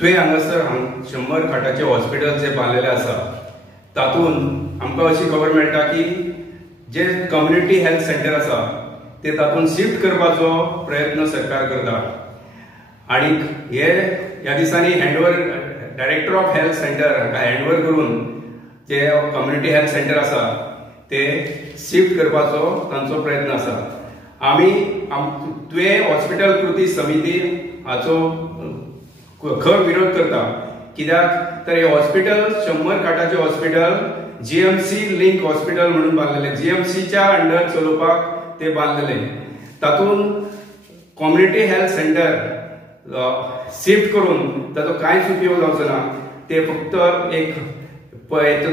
तुवें हांगासर 100 खाटाचे हॉस्पिटल जे बांदलेले आसा तातूंत आमकां अशी खबर मेळटा की जे कम्युनिटी हेल्थ सेंटर आसा ते तातूंत शिफ्ट करपाचो प्रयत्न सरकार करता आणि ह्या दिसांनी handover director of health centre हांकां हँडओव्हर करून जे कम्युनिटी हेल्थ सेंटर आसा ते शिफ्ट करपाचो तांचो प्रयत्न आसा. तुवें हॉस्पिटल कृती समिती हाचो खर विरोध करता कित्याक तर हे हॉस्पिटल 100 खाटाचे हॉस्पिटल जीएमसी लिंक हॉस्पिटल म्हणून बांदलेले, जीएमसीच्या अंडर चलोवपाक ते बांदलेले. तातूंत कम्युनिटी हेल्थ सेंटर शिफ्ट करून ताचो कांयच उपयोग जावचो ना. ते फक्त एक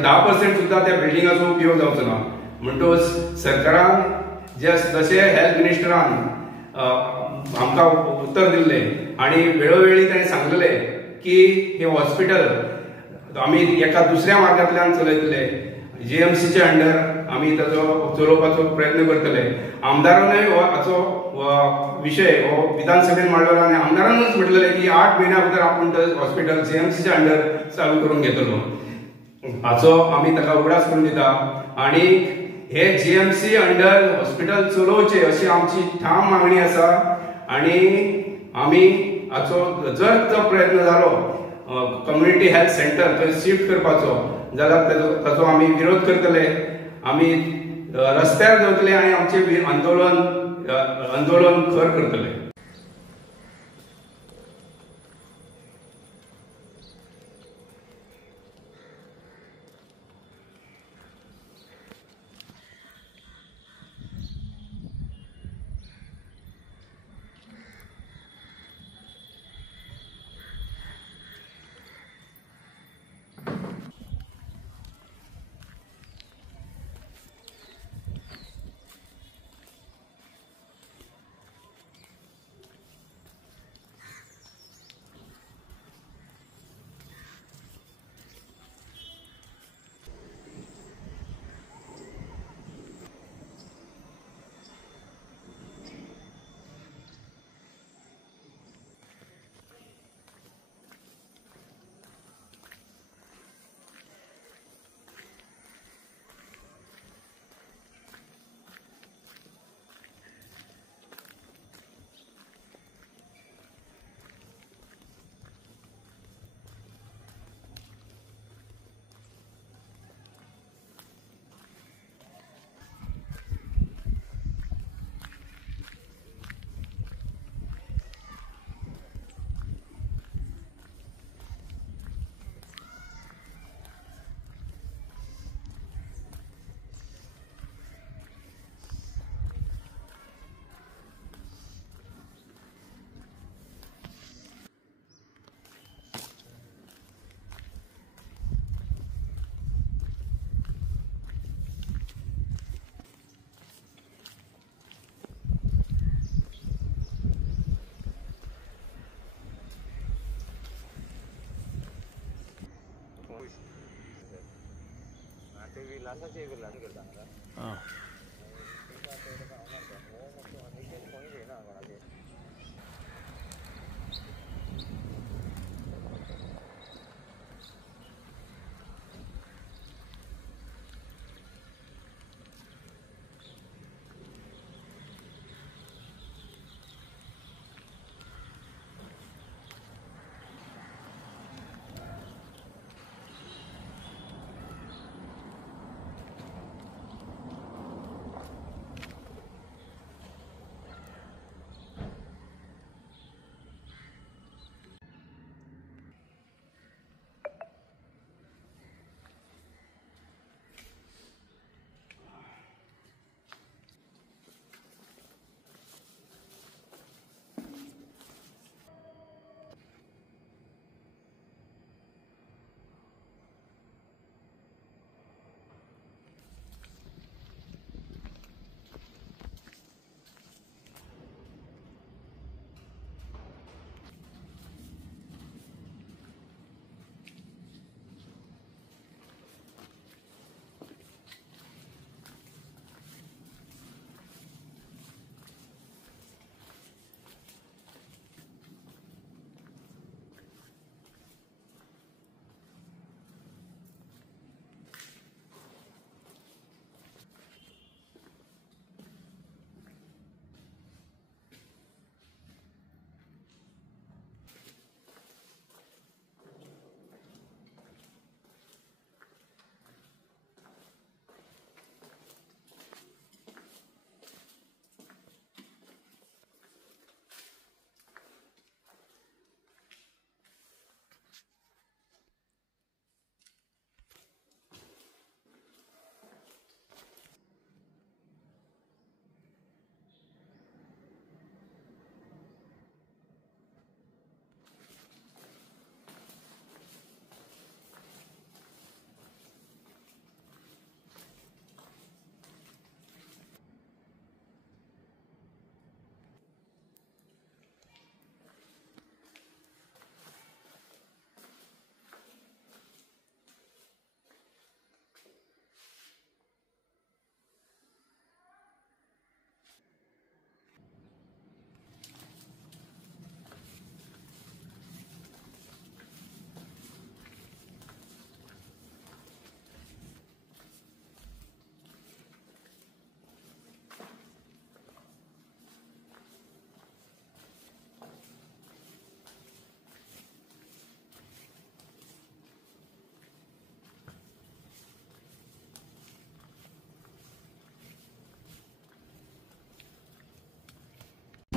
10% सुद्धा त्या बिल्डिंगाचो उपयोग जावचो ना. म्हणटच सरकारान जशें हेल्थ मिनिस्टरान आमकां उत्तर दिल्ले आणि वेळोवेळी ताणें सांगलेले की हे हॉस्पिटल आमी एका दुसऱ्या मार्गांतल्यान चलयतले, जीएमसीच्या अंडर आमी ताचो चलोवपाचो प्रयत्न करतले. आमदारानूय हाचो विशय हो विधानसभेत मांडलेलो आनी आमदारानूच म्हटलेले की 8 म्हयन्या भितर आपूण हॉस्पिटल जीएमसीच्या अंडर चालू करून घेतलो. हाचो आमी ताका उगडास करून दिता आणि हे जीएमसी अंडर हॉस्पिटल चलोवचे अशी आमची ठाम मागणी आसा आणि आमी हाचो जर तो प्रयत्न जालो कम्युनिटी हेल्थ सेंटर थंय शिफ्ट करपाचो जाल्यार ताचो आमी विरोध करतले. आमी रस्त्यार देंवतले आनी आमचे आंदोलन खर करतले.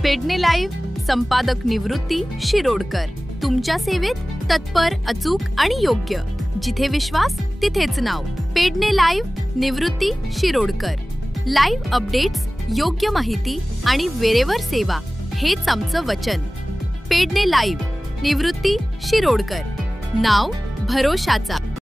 पेडणे लाईव्ह संपादक निवृत्ती शिरोडकर. तुमच्या सेवेत तत्पर, अचूक आणि योग्य. जिथे विश्वास तिथेच नाव. पेडणे लाईव्ह निवृत्ती शिरोडकर. लाईव्ह अपडेट्स, योग्य माहिती आणि वेळेवर सेवा हेच आमचं वचन. पेडणे लाईव्ह निवृत्ती शिरोडकर. नाव भरोशाचा.